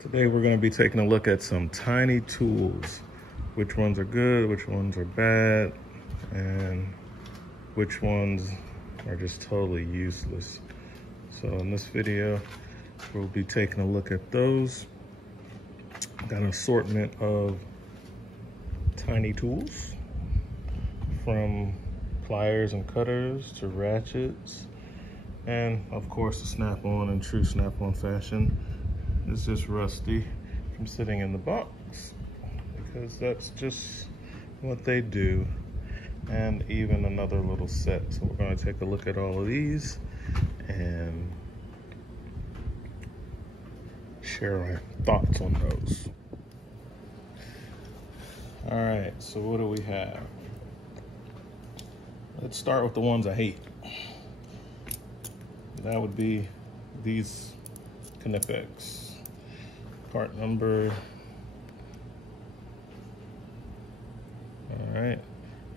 Today we're going to be taking a look at some tiny tools. Which ones are good, which ones are bad, and which ones are just totally useless. So in this video, we'll be taking a look at those. Got an assortment of tiny tools, from pliers and cutters to ratchets, and of course the snap-on in true snap-on fashion. It's just rusty from sitting in the box, because that's just what they do. And even another little set. So we're going to take a look at all of these and share our thoughts on those. All right, so what do we have? Let's start with the ones I hate. That would be these Knipex. Part number, all right,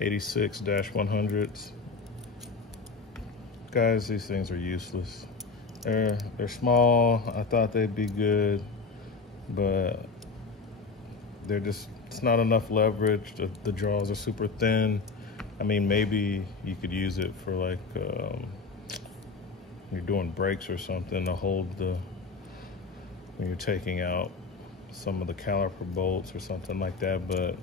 86-100s. Guys, these things are useless. They're small. I thought they'd be good, but they're just, it's not enough leverage. The jaws are super thin. I mean, maybe you could use it for like, you're doing brakes or something to hold the, when you're taking out some of the caliper bolts or something like that, but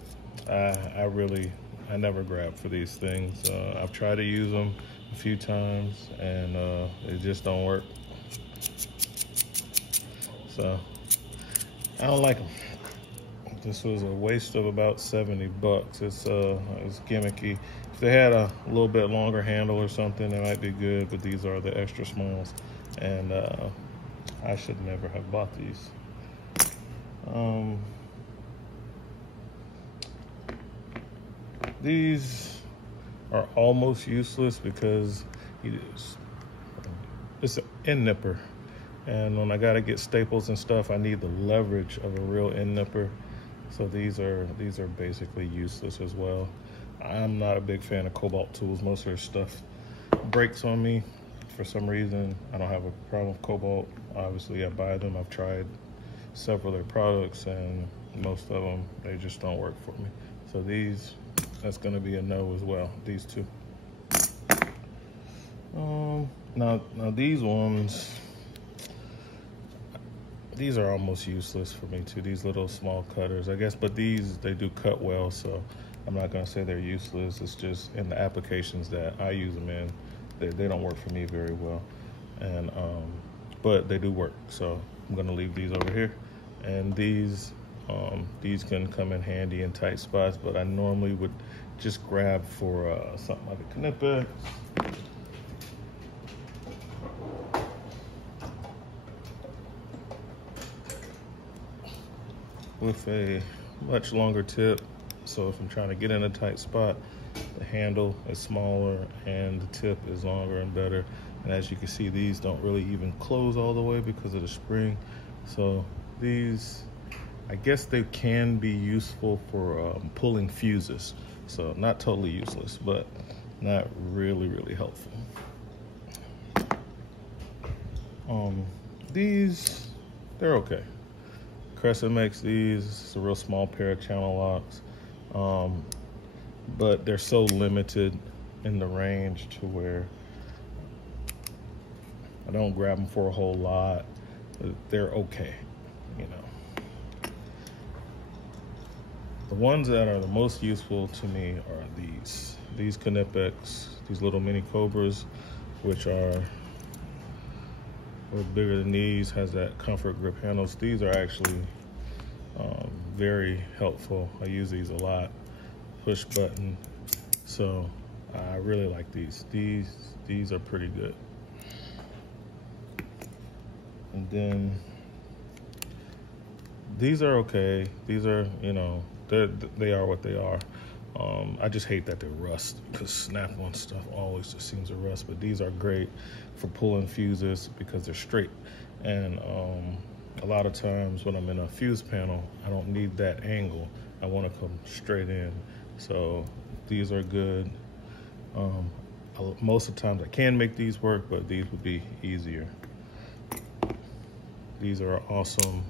I never grab for these things. I've tried to use them a few times and it just don't work. So I don't like them. This was a waste of about 70 bucks. It's gimmicky. If they had a little bit longer handle or something, it might be good, but these are the extra smalls, and I should never have bought these. These are almost useless because it's an end nipper, and when I gotta get staples and stuff, I need the leverage of a real end nipper. So these are basically useless as well. I'm not a big fan of Cobalt tools. Most of their stuff breaks on me for some reason. I don't have a problem with Cobalt. Obviously, I buy them. I've tried several of their products, and most of them, they just don't work for me. So these, that's going to be a no as well. These two. Now these ones, these are almost useless for me too. These little small cutters, I guess, but these, they do cut well, so I'm not going to say they're useless. It's just in the applications that I use them in, they don't work for me very well, and but they do work. So I'm going to leave these over here, and these can come in handy in tight spots, but I normally would just grab for something like a Knipex. With a much longer tip, so if I'm trying to get in a tight spot, the handle is smaller and the tip is longer and better. And as you can see, these don't really even close all the way because of the spring. So these, I guess they can be useful for pulling fuses. So not totally useless, but not really helpful. These, they're okay. Crescent makes these. It's a real small pair of channel locks, but they're so limited in the range to where I don't grab them for a whole lot. They're okay, you know. The ones that are the most useful to me are these Knipex, these little mini Cobras, which are a little bigger than these, has that comfort grip handles. These are actually very helpful. I use these a lot. Push button. So I really like these. These are pretty good. And then these are okay. These are, you know, they are what they are. I just hate that they rust, because snap-on stuff always just seems to rust. But these are great for pulling fuses because they're straight. And a lot of times when I'm in a fuse panel, I don't need that angle. I want to come straight in. So these are good. Most of the times I can make these work, but these would be easier. These are awesome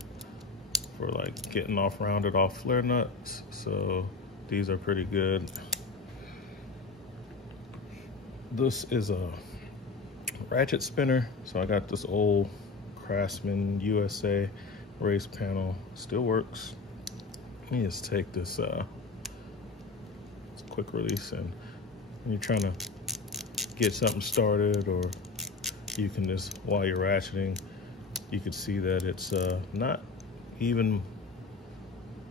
for like getting off rounded off flare nuts. So these are pretty good. This is a ratchet spinner. So I got this old Craftsman USA race panel. Still works. Let me just take this quick release, and when you're trying to get something started, or you can just, while you're ratcheting, you can see that it's not even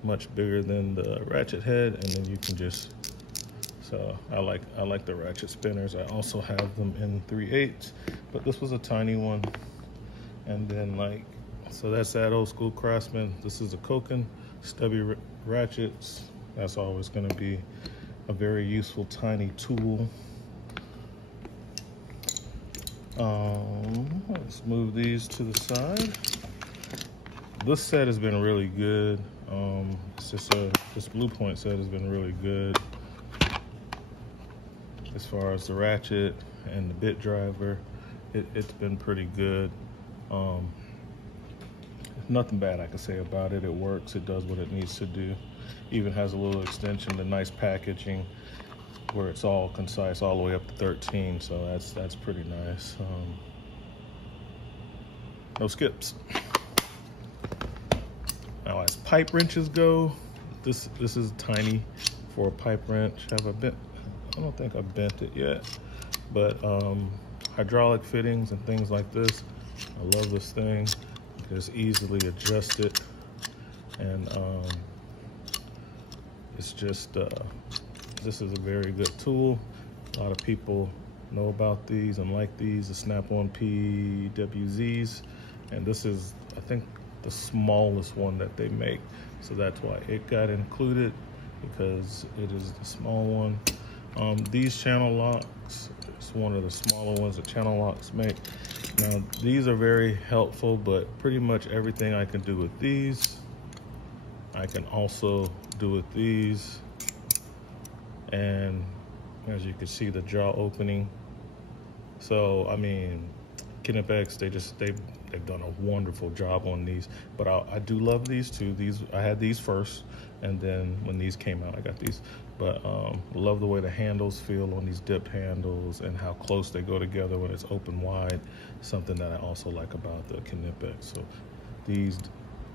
much bigger than the ratchet head, and then you can just, so I like the ratchet spinners. I also have them in 3/8, but this was a tiny one. And then like, so that's that old school Craftsman. This is a Koken Stubby Ratchets. That's always gonna be a very useful tiny tool. Let's move these to the side. This set has been really good. It's just this Blue Point set has been really good as far as the ratchet and the bit driver. It's been pretty good. Nothing bad I can say about it. It works, it does what it needs to do. Even has a little extension, the nice packaging where it's all concise all the way up to 13, so that's pretty nice. No skips. Now as pipe wrenches go, this is tiny for a pipe wrench. I don't think I bent it yet, but hydraulic fittings and things like this, I love this thing. You can just easily adjust it, and it's just this is a very good tool. A lot of people know about these and like these, the Snap-on PWZs, and this is, I think, the smallest one that they make, so that's why it got included, because it is the small one. These channel locks, it's one of the smaller ones that channel locks make. Now these are very helpful, but pretty much everything I can do with these, I can also do with these. And as you can see, the jaw opening. So I mean, Kinepex, they've done a wonderful job on these. But I do love these too. I had these first, and then when these came out, I got these. But love the way the handles feel on these dipped handles, and how close they go together when it's open wide. Something that I also like about the Kinepex. So these,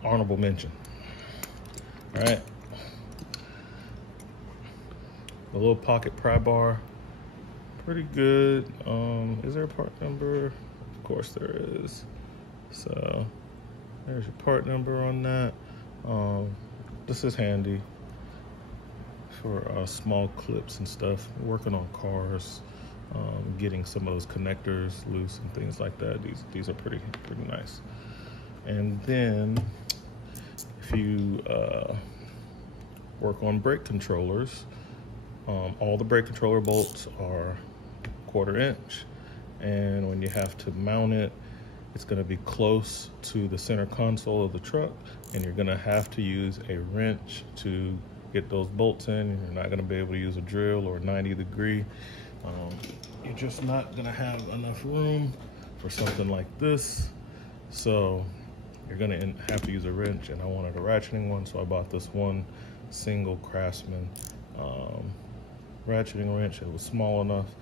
honorable mention. All right. The little pocket pry bar, pretty good. Is there a part number? Of course there is. So there's your part number on that. This is handy for small clips and stuff. Working on cars, getting some of those connectors loose and things like that. These are pretty nice. And then if you work on brake controllers, all the brake controller bolts are 1/4 inch, and when you have to mount it, it's going to be close to the center console of the truck, and you're going to have to use a wrench to get those bolts in. You're not going to be able to use a drill or a 90-degree. You're just not going to have enough room for something like this, so you're going to have to use a wrench, and I wanted a ratcheting one, so I bought this one single Craftsman ratcheting wrench. It was small enough,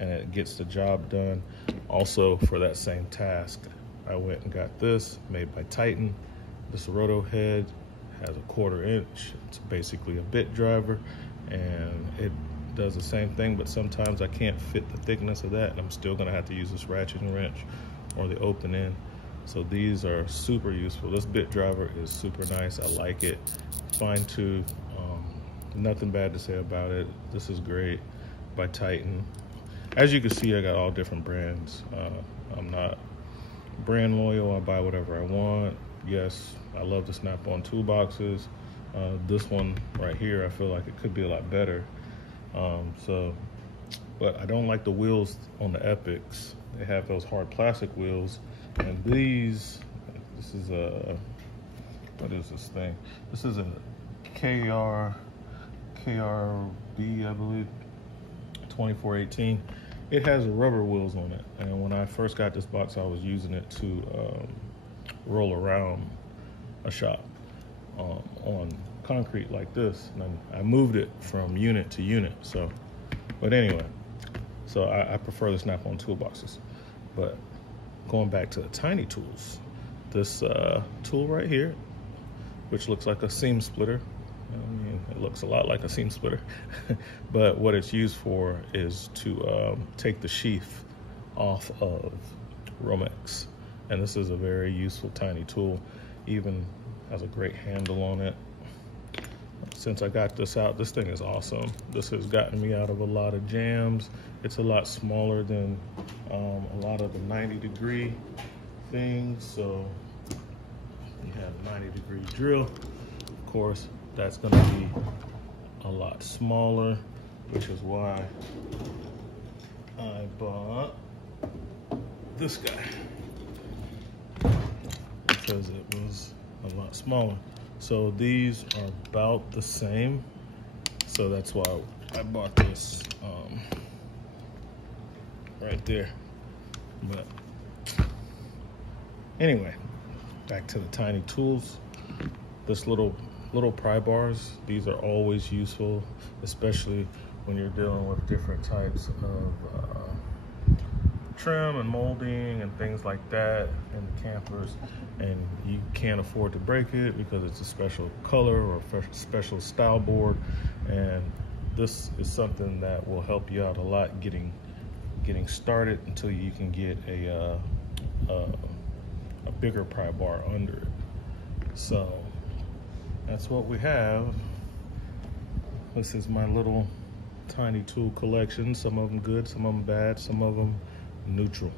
and it gets the job done. Also, for that same task, I went and got this, made by Titan. This roto head has a 1/4 inch. It's basically a bit driver, and it does the same thing, but sometimes I can't fit the thickness of that, and I'm still gonna have to use this ratcheting wrench or the open end. So these are super useful. This bit driver is super nice. I like it. Fine tooth. Nothing bad to say about it. This is great, by Titan. As you can see, I got all different brands. I'm not brand loyal. I buy whatever I want. Yes, I love the Snap-on toolboxes. This one right here, I feel like it could be a lot better. But I don't like the wheels on the Epics. They have those hard plastic wheels, and this is a, what is this thing? This is a KRB, I believe, 2418. It has rubber wheels on it, and when I first got this box, I was using it to roll around a shop. on concrete like this, and I moved it from unit to unit. So, but anyway, so I prefer the snap-on toolboxes. But going back to the tiny tools, this tool right here, which looks like a seam splitter. I mean, it looks a lot like a seam splitter, but what it's used for is to take the sheath off of Romex. And this is a very useful tiny tool, even has a great handle on it. Since I got this out, this thing is awesome. This has gotten me out of a lot of jams. It's a lot smaller than a lot of the 90-degree things. So you have 90-degree drill. Of course, that's gonna be a lot smaller, which is why I bought this guy, because it was a lot smaller. So these are about the same. So that's why I bought this right there. But anyway, back to the tiny tools. This little pry bars, these are always useful, especially when you're dealing with different types of trim and molding and things like that in the campers, and you can't afford to break it because it's a special color or a special style board. And this is something that will help you out a lot getting started until you can get a bigger pry bar under it. So that's what we have. This is my little tiny tool collection. Some of them good, some of them bad, some of them neutral.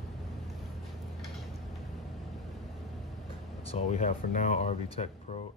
That's all we have for now. RV Tech Pro.